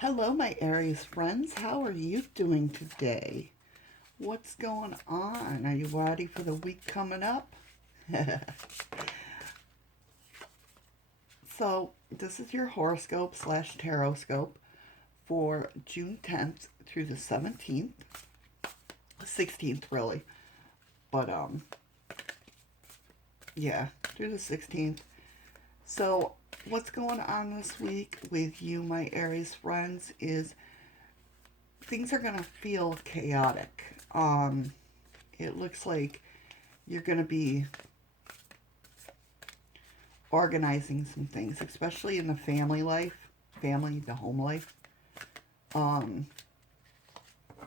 Hello, my Aries friends. How are you doing today? What's going on? Are you ready for the week coming up? So, this is your horoscope slash tarot-scope for June 10th through the 17th. 16th, really. But, yeah, through the 16th. So, what's going on this week with you, my Aries friends, is things are going to feel chaotic. It looks like you're going to be organizing some things, especially in the family life, the home life. Um,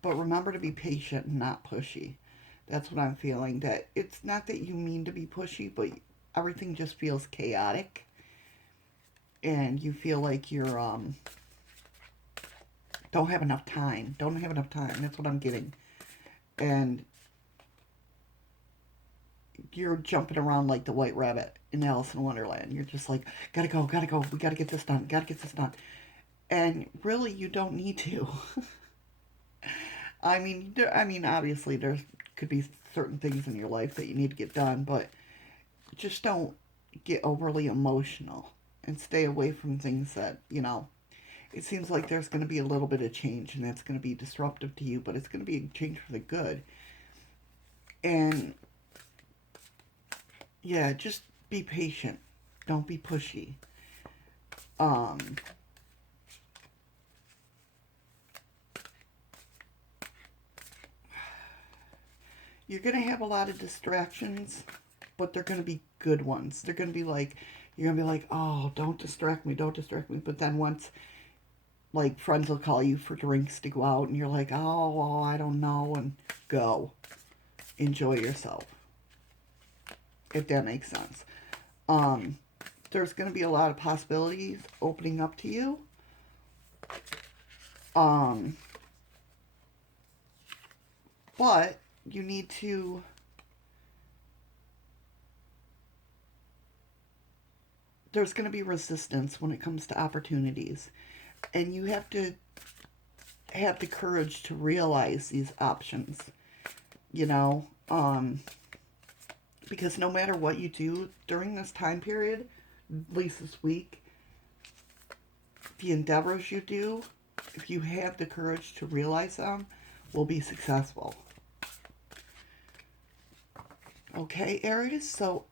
but remember to be patient and not pushy. That's what I'm feeling. That it's not that you mean to be pushy, but everything just feels chaotic, and you feel like you're don't have enough time. Don't have enough time. That's what I'm getting, and you're jumping around like the white rabbit in Alice in Wonderland. You're just like, gotta go, gotta go. We gotta get this done. Gotta get this done. And really, you don't need to. Obviously, there could be certain things in your life that you need to get done, but just don't get overly emotional and stay away from things that, it seems like there's going to be a little bit of change and that's going to be disruptive to you, but it's going to be a change for the good. And yeah, just be patient. Don't be pushy. Um, you're going to have a lot of distractions, but they're going to be good ones. They're going to be like, you're going to be like, oh, don't distract me, don't distract me. But then once, like, friends will call you for drinks to go out, and you're like, oh, well, I don't know, and go. Enjoy yourself, if that makes sense. Um, there's going to be a lot of possibilities opening up to you. Um, but you need to there's going to be resistance when it comes to opportunities, and you have to have the courage to realize these options, you know, because no matter what you do during this time period, at least this week, the endeavors you do, if you have the courage to realize them, will be successful. Okay, Aries, so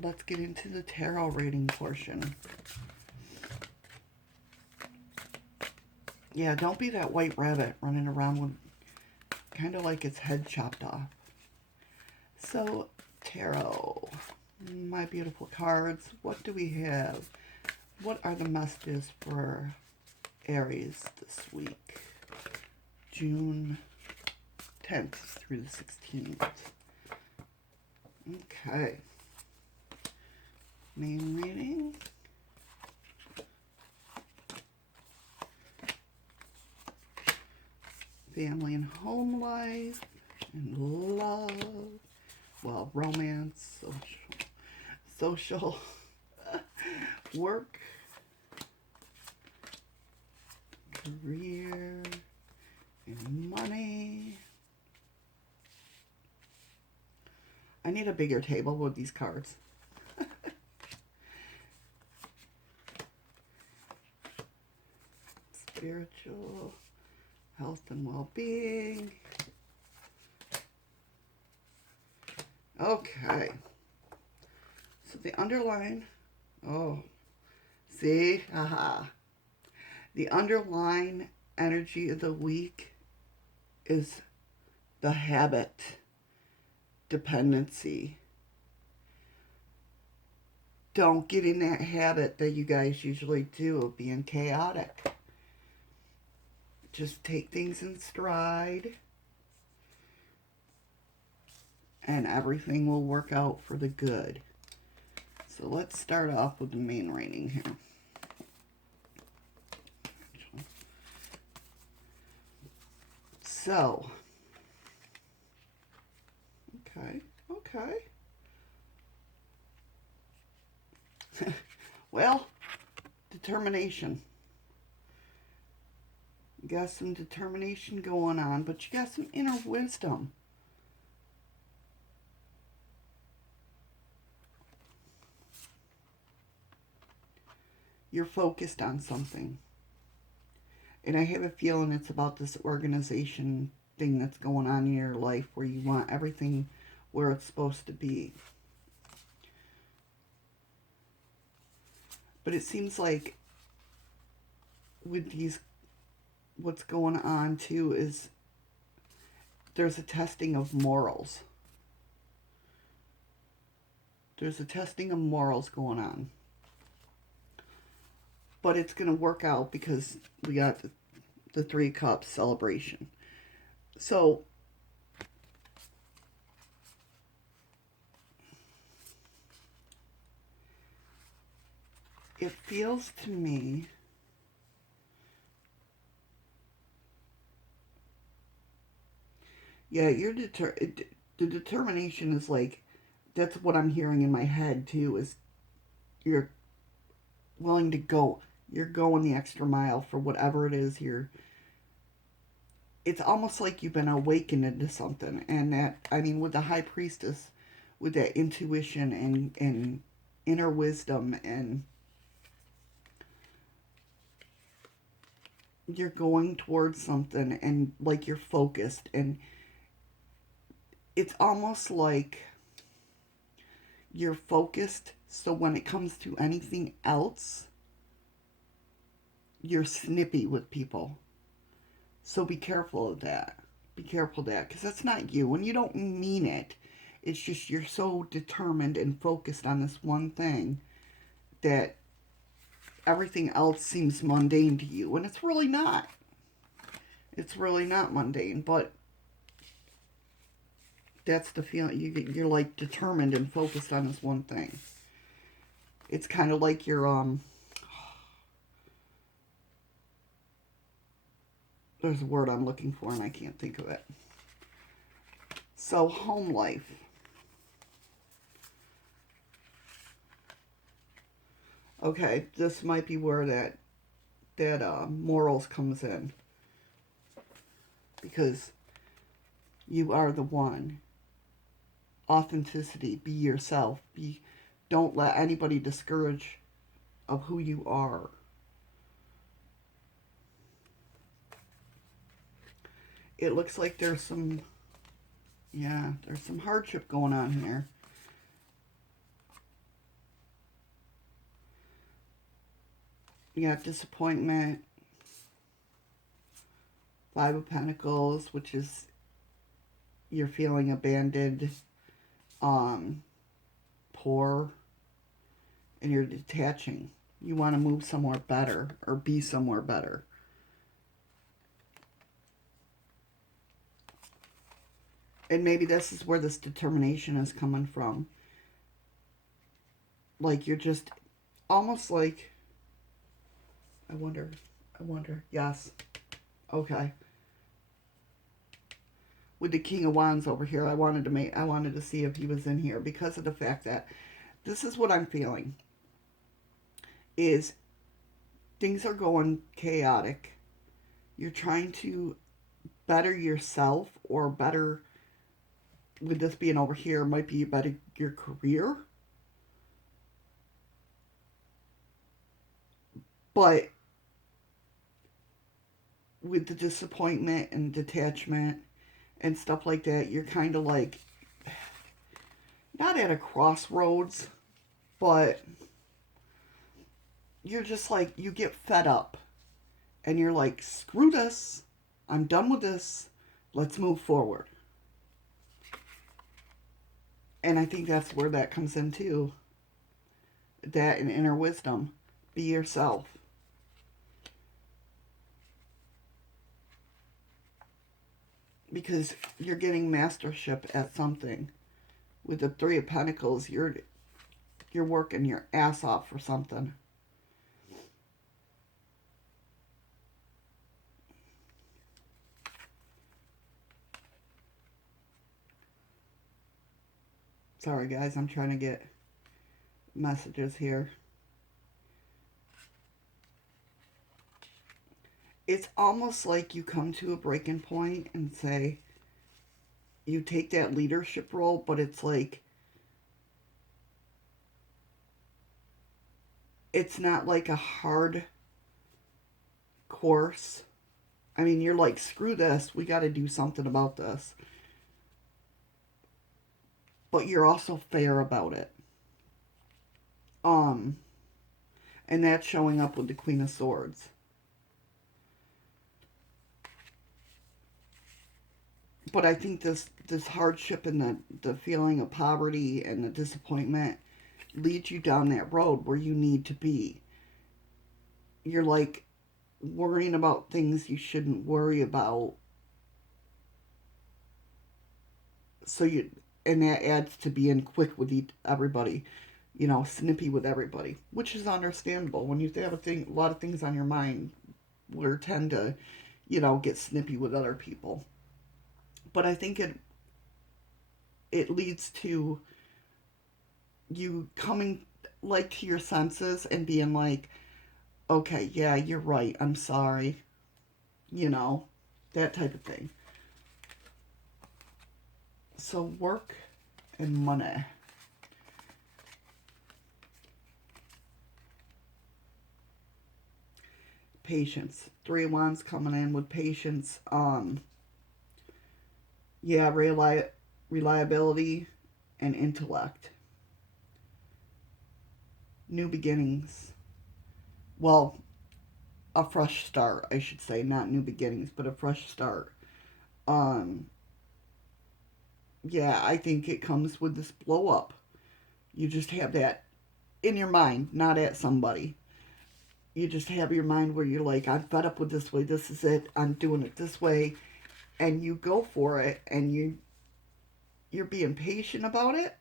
let's get into the tarot reading portion. Yeah, don't be that white rabbit running around with kind of like its head chopped off. So, tarot, my beautiful cards, what do we have? What are the messages for Aries this week? June 10th through the 16th. Okay. Main reading. Family and home life and love. Well, romance, social work, career, and money. I need a bigger table with these cards. Spiritual, health and well-being. Okay. So the underline, see? Aha. The underlying energy of the week is the habit, dependency. Don't get in that habit that you guys usually do of being chaotic. Just take things in stride, and everything will work out for the good. So let's start off with the main reading here. So, okay. Well, determination. You got some determination going on, but you got some inner wisdom. You're focused on something. And I have a feeling it's about this organization thing that's going on in your life where you want everything where it's supposed to be. But it seems like with these, what's going on too is there's a testing of morals. There's a testing of morals going on. But it's going to work out because we got the Three Cups celebration. So, it feels to me yeah, the determination is like, that's what I'm hearing in my head too, is you're willing to go. You're going the extra mile for whatever it is it's almost like you've been awakened into something. And that, I mean, with the High Priestess, with that intuition and inner wisdom, and you're going towards something and like you're focused, and it's almost like you're focused, so when it comes to anything else, you're snippy with people. So be careful of that. Be careful of that, because that's not you. And you don't mean it. It's just you're so determined and focused on this one thing that everything else seems mundane to you. And it's really not. It's really not mundane, but that's the feeling. You're like determined and focused on this one thing. It's kind of like you're, there's a word I'm looking for and I can't think of it. So, home life. Okay, this might be where that morals comes in. Because you are the one. Authenticity, be yourself. Don't let anybody discourage of who you are. It looks like there's some hardship going on here. You got disappointment, Five of Pentacles, which is you're feeling abandoned, poor, and you're detaching. You want to move somewhere better or be somewhere better. And maybe this is where this determination is coming from. Like you're just almost like, I wonder, yes, okay. With the King of Wands over here, I wanted to see if he was in here because of the fact that this is what I'm feeling. Is things are going chaotic. You're trying to better yourself, or better, with this being over here, might be better your career. But with the disappointment and detachment and stuff like that, you're kind of like, not at a crossroads, but you're just like, you get fed up. And you're like, screw this. I'm done with this. Let's move forward. And I think that's where that comes in too. That and inner wisdom. Be yourself. Because you're getting mastership at something. With the Three of Pentacles, you're working your ass off for something. Sorry guys, I'm trying to get messages here. it's almost like you come to a breaking point and say, you take that leadership role, but it's like, it's not like a hard course. I mean, you're like, screw this, we got to do something about this. But you're also fair about it. Um, and that's showing up with the Queen of Swords. But I think this hardship and the feeling of poverty and the disappointment leads you down that road where you need to be. You're like worrying about things you shouldn't worry about. So you, and that adds to being quick with everybody, snippy with everybody, which is understandable. When you have a lot of things on your mind, we tend to, get snippy with other people. But I think it leads to you coming like to your senses and being like, okay, yeah, you're right, I'm sorry, that type of thing. So work and money. Patience. 3 of Wands coming in with patience. Yeah, reliability and intellect. New beginnings. Well, a fresh start, I should say, not new beginnings, but a fresh start. Um, yeah, I think it comes with this blow up. You just have that in your mind, not at somebody. You just have your mind where you're like, I'm fed up with this way. This is it. I'm doing it this way, and you go for it, and you're being patient about it,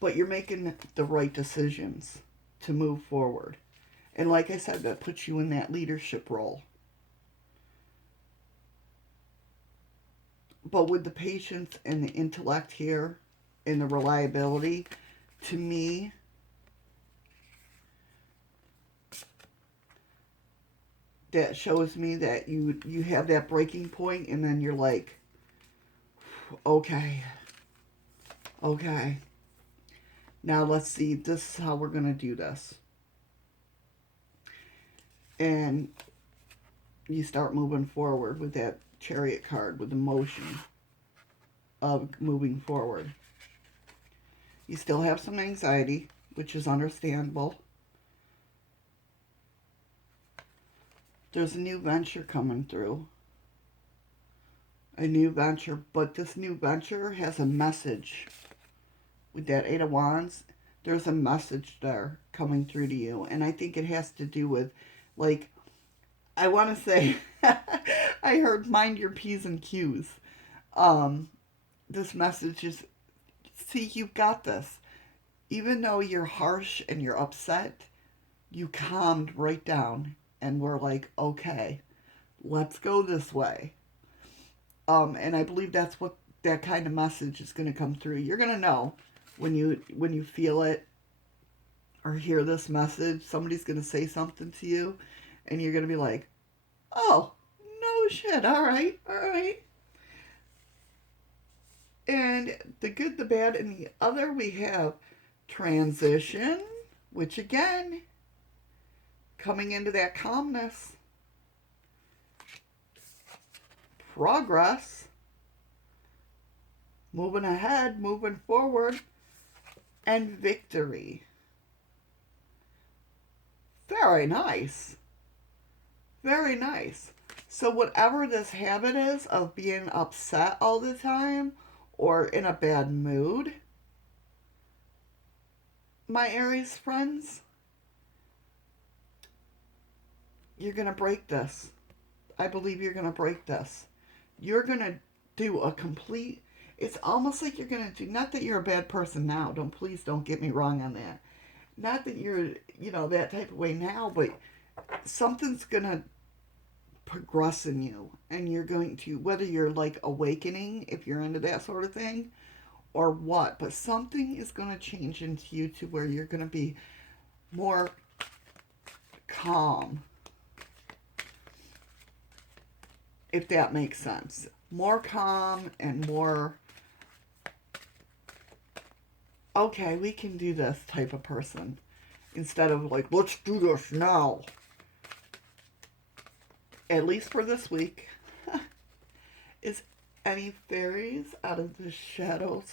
but you're making the right decisions to move forward. And like I said, that puts you in that leadership role. But with the patience and the intellect here and the reliability, to me, that shows me that you have that breaking point, and then you're like, okay, okay, now let's see, this is how we're going to do this. And you start moving forward with that Chariot card, with the motion of moving forward. You still have some anxiety, which is understandable. There's a new venture coming through. A new venture, but this new venture has a message. With that 8 of Wands, there's a message there coming through to you. And I think it has to do with, like, I want to say, I heard mind your P's and Q's. This message is, see, you've got this. Even though you're harsh and you're upset, you calmed right down and we're like, okay, let's go this way. And I believe that's what that kind of message is going to come through. You're going to know when you feel it or hear this message. Somebody's going to say something to you, and you're going to be like, "Oh, no shit! All right, all right." And the good, the bad, and the other, we have transition, which again, coming into that calmness, progress, moving ahead, moving forward, and victory. Very nice. Very nice. So, whatever this habit is of being upset all the time or in a bad mood, my Aries friends, you're going to break this. I believe you're going to break this. You're going to do a complete, it's almost like you're going to do, not that you're a bad person now, please don't get me wrong on that. Not that you're, that type of way now, but something's going to progress in you, and you're going to, whether you're like awakening, if you're into that sort of thing, or what, but something is going to change into you to where you're going to be more calm. if that makes sense. More calm and more, okay, we can do this type of person. Instead of like, let's do this now. At least for this week. Is any fairies out of the shadows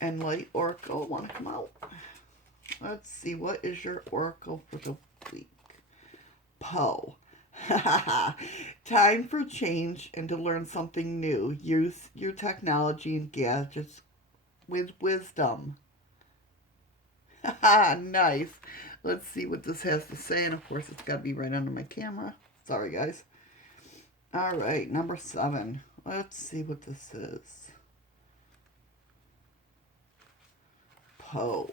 and light oracle want to come out? Let's see, what is your oracle for the week? Poe. Time for change and to learn something new. Use your technology and gadgets with wisdom. Nice. Let's see what this has to say. And of course, it's got to be right under my camera. Sorry, guys. All right, number 7. Let's see what this is. Poe.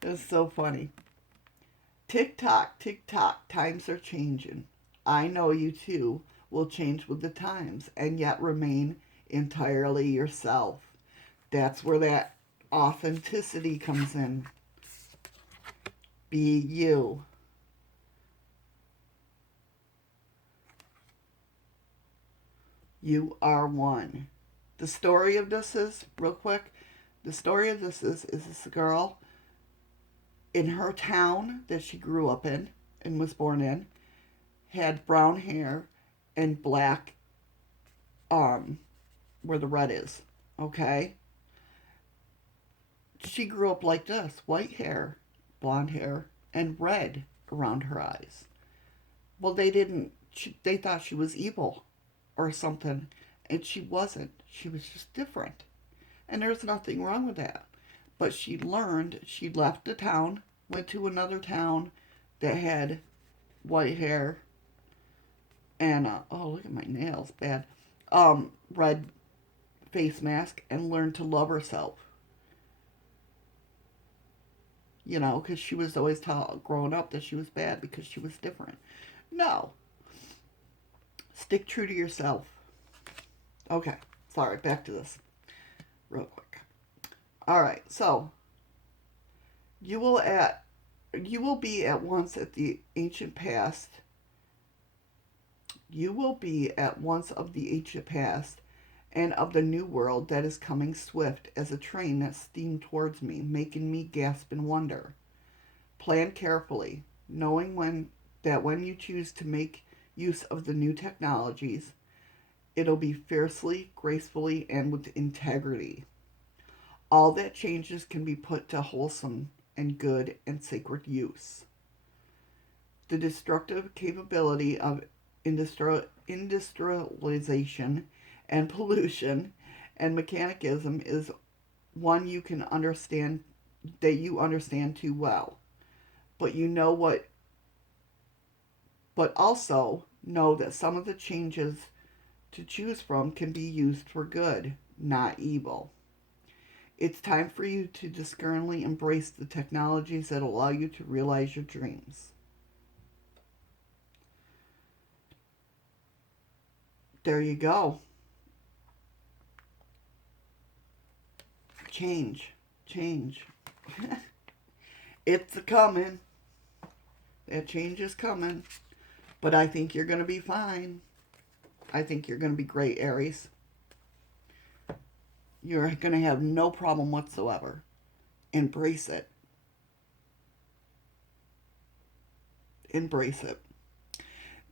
It's so funny. Tick tock, times are changing. I know you too will change with the times and yet remain entirely yourself. That's where that authenticity comes in. Be you. You are one. The story of this is, real quick, the story of this is this girl in her town that she grew up in and was born in, had brown hair and black, where the red is, okay? She grew up like this, white hair, blonde hair, and red around her eyes. Well, they thought she was evil or something, and she wasn't. She was just different. And there's nothing wrong with that. But she left the town, went to another town that had white hair and, oh, look at my nails, bad, red face mask, and learned to love herself. You know, because she was always taught growing up that she was bad because she was different. No. Stick true to yourself. Okay, sorry, back to this real quick. All right, so you will be at once at the ancient past. You will be at once of the ancient past and of the new world that is coming swift as a train that steamed towards me, making me gasp in wonder. Plan carefully, knowing when you choose to make use of the new technologies, it'll be fiercely, gracefully, and with integrity. All that changes can be put to wholesome and good and sacred use. The destructive capability of industrialization and pollution and mechanicism is one you can understand, that you understand too well. But also know that some of the changes to choose from can be used for good, not evil. It's time for you to discerningly embrace the technologies that allow you to realize your dreams. There you go. Change. It's a-coming. That change is coming. But I think you're going to be fine. I think you're going to be great, Aries. You're going to have no problem whatsoever. Embrace it. Embrace it.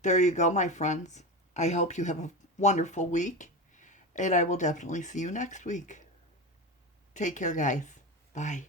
There you go, my friends. I hope you have a wonderful week. And I will definitely see you next week. Take care, guys. Bye.